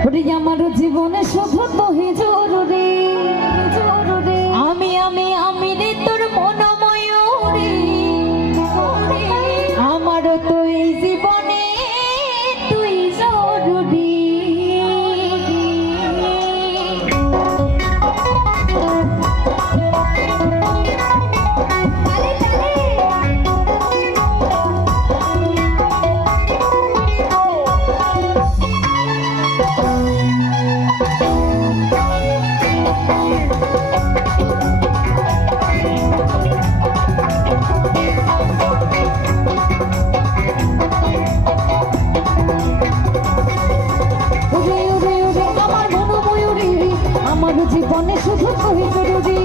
আমার জীবনে শুধু তোহি জরুরি জরুরি আমি রে তোর মনোময়ূরী আমারও তো এই জীবনে তুই জরুরি জীবনে শুধু তুই জরুরি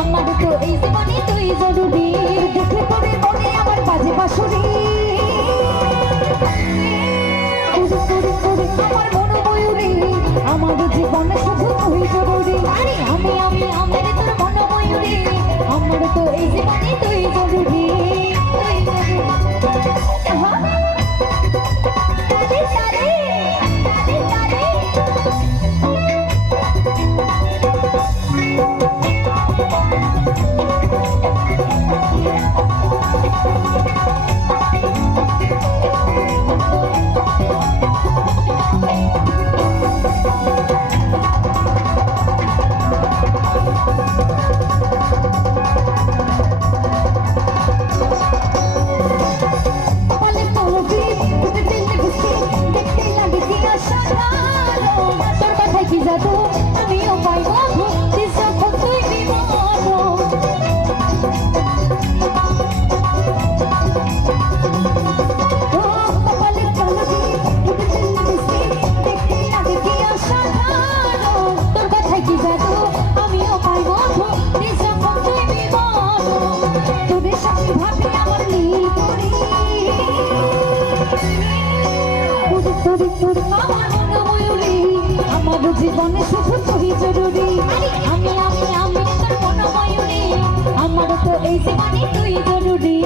আমার তো এই জীবনে তুই জরুরি দেখে পড়ে মনে আমার বাজে বাঁশুরি আমার মনোময়ূরী আমার জীবনে শুধু তুই জরুরি আমি তোর মনোময়ূরী আমার তো এই জীবনে তুই জরুরি আমার জীবনে শুধু তুই জরুরি আমি তোর মনোময়ূরী আমার তো এই জীবনে তুই জরুরি